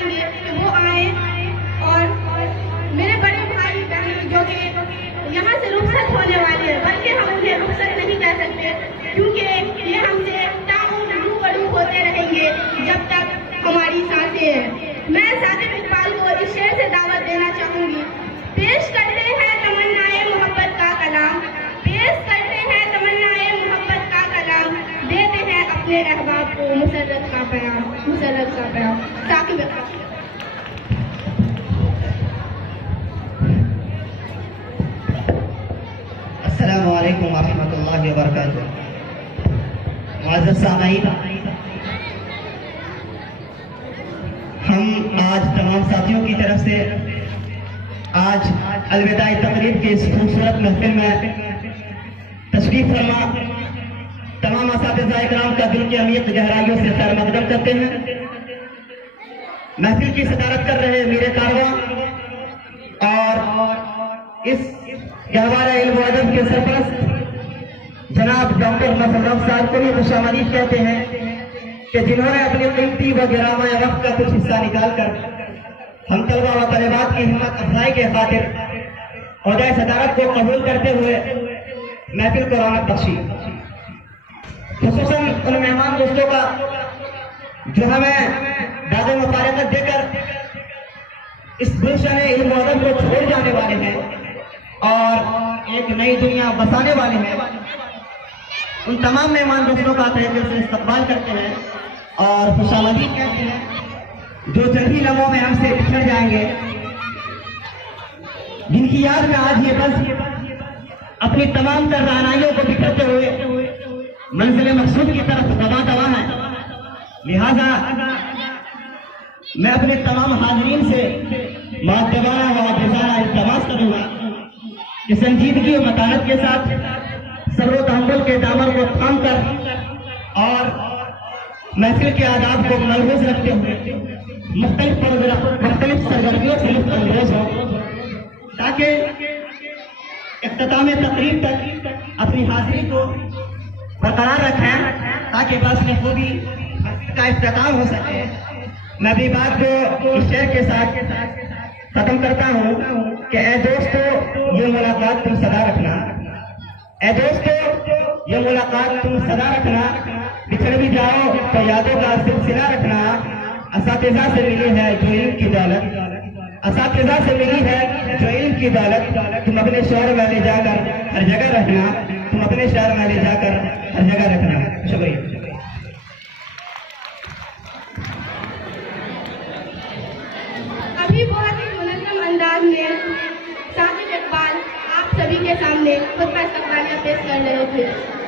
करेंगे कि वो आए और मेरे बड़े भाई बहन जो कि यहाँ से रुखसत होने वाले हैं, बल्कि हम उन्हें रुखसत नहीं कह सकते क्योंकि ये हमसे ताउम्र रूबरू होते रहेंगे जब तक हमारी सांसें हैं। मैं साकिब इकबाल को इस शेर से दावत देना चाहूंगी। पेश करते हैं तमन्नाए मोहब्बत का कलाम, पेश करते हैं तमन्नाए मोहब्बत का कलाम, देते हैं अपने अहबाब को मुसर्रत का पैगाम, मुसर्रत का पैगाम। साकिब इकबाल। अस्सलामु अलैकुम वरहमतुल्लाहि वबरकातुहू। मुअज़्ज़ज़ सामीईन, हम आज तमाम साथियों की तरफ से आज अलविदाई तकरीब की इस खूबसूरत महफिल में तशरीफ फरमा तमाम असातिज़ा इकराम का दिल की अमीर गहराइयों से खैर मकदम करते हैं। महफिल की सदारत कर रहे मीर कारवां और इस गहवारे इल्म व अदब के सरपरस्त जनाब डॉक्टर मुशर्रफ साहब को भी खुशामदीद कहते हैं कि जिन्होंने अपनी कीमती व गिरामा वक्त का कुछ हिस्सा निकाल कर हम तलबा व तलेबात की हिम्मत अफजाई के खातिर ओहदा सदारत को कबूल करते हुए महफिल को रौनक बख्शी। खुसूसन उन मेहमान दोस्तों का जो हमें दाद मुबारकत देकर इस गुलशन इल्म व अदब को छोड़ जाने वाले हैं और एक नई दुनिया बसाने वाले हैं। उन तमाम मेहमान दोस्तों का तहे दिल से इस्तकबाल करते हैं और खुशामदीद कहते हैं जो जल्द ही लम्हों में हमसे बिछड़ जाएंगे, जिनकी याद में आज ये बस अपनी तमाम तरानाइयों को बिखरते हुए मंजिल मकसूद की तरफ दबा दबा है। लिहाजा मैं अपने तमाम हाजरीन से मुअद्दबाना व आजिज़ाना इल्तिमास करूंगा कि संजीदगी और मतानत के साथ सब्र तहम्मुल के दामन को थाम कर और महफिल के आदाब को मलहूज रखते हुए मुख्तलिफ सरगर्मियों से लुत्फ़ अंदोज़ हो ताकि इख्तिताम तकरीब तक अपनी हाजिरी को बरकरार रखें ताकि बस में खूबी का इख्तिताम हो सके। मैं भी बात को इस शेर के साथ खत्म करता हूँ कि ए दोस्तों ये मुलाकात तुम सदा रखना, ए दोस्तों ये मुलाकात तुम सदा रखना, बिछड़ भी जाओ तो यादों का सिलसिला रखना। असातिज़ा से मिली है जो इल्म की दौलत, असातिज़ा से मिली है जो इल्म की दौलत, तुम अपने शहर में ले जाकर हर जगह रखना, तुम अपने शहर में ले जाकर हर जगह रखना। शुक्रिया। अभी बहुत ही मुनज़्ज़म अंदाज में साकिब इकबाल आप सभी के सामने खुद का इस्तक़बालिया पेश कर रहे थे।